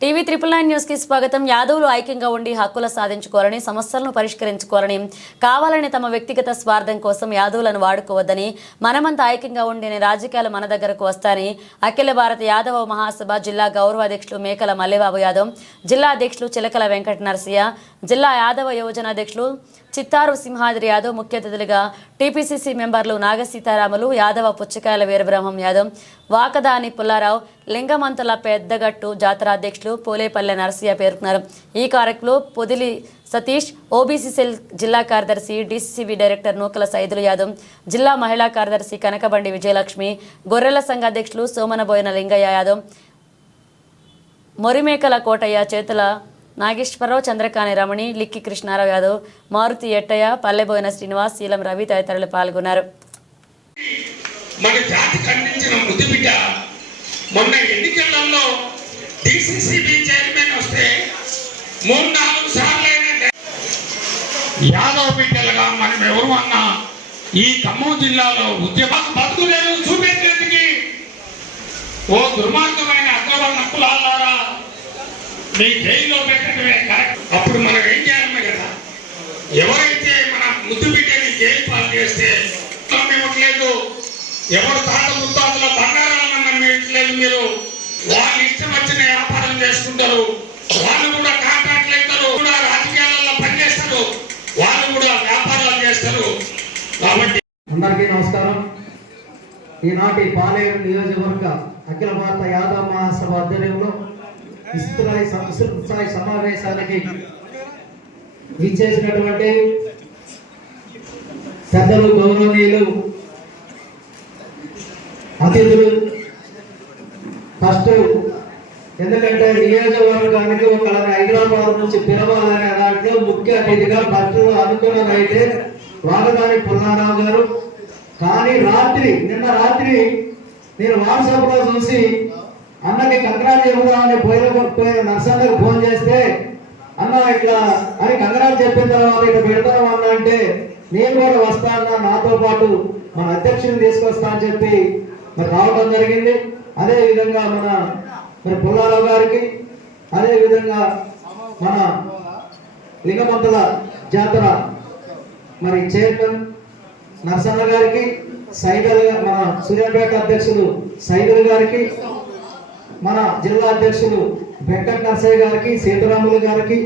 TV triple nine న్యూస్కి స్వాగతం. యాదవులు ఐక్యంగా ఉండి హక్కుల సాధించుకోవాలని సమస్యలను పరిష్కరించుకోవాలని కావాలని తమ వ్యక్తిగత స్వార్థం కోసం యాదవులను వాడుకోవద్దని మనమంతా ఐక్యంగా ఉండి రాజకీయాలు మన దగ్గరకు వస్తాయని అఖిల భారత యాదవ మహాసభ జిల్లా గౌరవ అధ్యక్షులు మేకల మల్లెబాబు యాదవ్ జిల్లా అధ్యక్షులు చిలకల వెంకట నరసయ్య జిల్లా యాదవ యోజన అధ్యక్షులు చిత్తారు సింహాద్రి యాదవ్ ముఖ్య అతిథులుగా టీపీసీసీ మెంబర్లు నాగసీతారాములు యాదవ పుచ్చకాయల వీరబ్రహ్మం యాదవ్ వాకదాని పుల్లారావు లింగమంతుల పెద్దగట్టు జాతర అధ్యక్షులు పోలేపల్లె నరసయ్య పేర్కొన్నారు. ఈ కార్యక్రమంలో పొదిలి సతీష్ ఓబీసీ సెల్ జిల్లా కార్యదర్శి డీసీసీబీ డైరెక్టర్ నూకల సైదులు యాదవ్ జిల్లా మహిళా కార్యదర్శి కనకబండి విజయలక్ష్మి గొర్రెల సంఘ అధ్యక్షులు సోమనబోయిన లింగయ్య యాదవ్ మొరిమేకల కోటయ్య చేతుల నాగేశ్వరరావు చంద్రకాని రమణి లిక్కి కృష్ణారావు యాదవ్ మారుతి ఎట్టయ్య పల్లెబోయిన శ్రీనివాస్ శీలం రవి తదితరులు పాల్గొన్నారు. మన జాతి ఖండించిన ముద్దు బిడ్డ మొన్న ఎన్నికలలో డిసిసిబి చైర్మన్ వస్తే మూడు నాలుగు యాదవ్ బిడ్డలుగా మనం ఎవరు అన్నా ఈ ఖమ్మం జిల్లాలో ఉద్యమ బతుకులేదు చూపెట్టేందుకు ఓ దుర్మార్గమైన అగ్రవర్ణ కులాలారా మీ జైల్లో పెట్టడమే కరెక్ట్ అప్పుడు మనం ఏం చేయాలన్నా కదా? ఎవరైతే మన ముద్దు బిడ్డని జైలు పాలు చేస్తే ఇవ్వట్లేదు ఎవరు తాత ముత్తాతల బంగారాలను నమ్మేయట్లేదు మీరు. వాళ్ళు ఇష్టం వచ్చిన వ్యాపారం చేసుకుంటారు. వాళ్ళు కూడా కాంట్రాక్ట్లు అవుతారు. కూడా రాజకీయాలలో పనిచేస్తారు. వాళ్ళు కూడా వ్యాపారాలు చేస్తారు. కాబట్టి అందరికీ నమస్కారం. ఈనాటి పాలేరు నియోజకవర్గ అఖిల భారత యాదవ మహాసభ ఆధ్వర్యంలో విస్తృత విస్తృత సమావేశానికి ఇచ్చేసినటువంటి పెద్దలు గౌరవనీయులు అతిథులు ఫస్ట్ ఎందుకంటే నియోజకవర్గానికి ఒక హైదరాబాద్ నుంచి పిలవాలనే దాంట్లో ముఖ్య అతిథిగా ఫస్ట్ అనుకున్నదైతే వాగదాని పుల్లారావు గారు. కానీ రాత్రి నిన్న రాత్రి నేను వాట్సాప్లో చూసి అన్నకి కంకరాలు చెబుదామని పోయిన పోయిన నర్సన్నకి ఫోన్ చేస్తే అన్న ఇట్లా అని కంకణాలు చెప్పిన తర్వాత ఇట్లా పెడతాను అన్న అంటే నేను కూడా వస్తా అన్న నాతో పాటు మన అధ్యక్షుని తీసుకొస్తా అని చెప్పి మరి రావడం జరిగింది. అదే విధంగా మన మరి పుల్లారావు గారికి అదే విధంగా మన లింగమంతుల జాతర మరి చైర్మన్ నరసన్న గారికి సైదల్ మన సూర్యాపేట అధ్యక్షులు సైదల్ గారికి మన జిల్లా అధ్యక్షులు వెంకట నరసయ్య గారికి సీతారాములు గారికి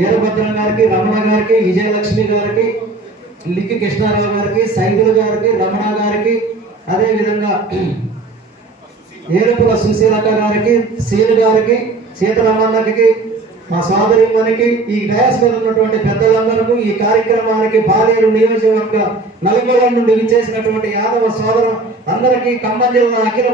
ఏరభద్రం గారికి రమణ గారికి విజయలక్ష్మి గారికి లిక్కి కృష్ణారావు గారికి సైదులు గారికి రమణ గారికి అదేవిధంగా ఏరుపుల సుశీలక్క గారికి సీలు గారికి సీతారామన్నకి మా సోదరిమ్మనికి ఈ డయాస్ మీద ఉన్నటువంటి పెద్దలందరికీ ఈ కార్యక్రమానికి బాలేరు నియోజకవర్గ నలుగుల నుండి విచ్చేసినటువంటి యాదవ సోదరు అందరికీ ఖమ్మం జిల్లా అఖిల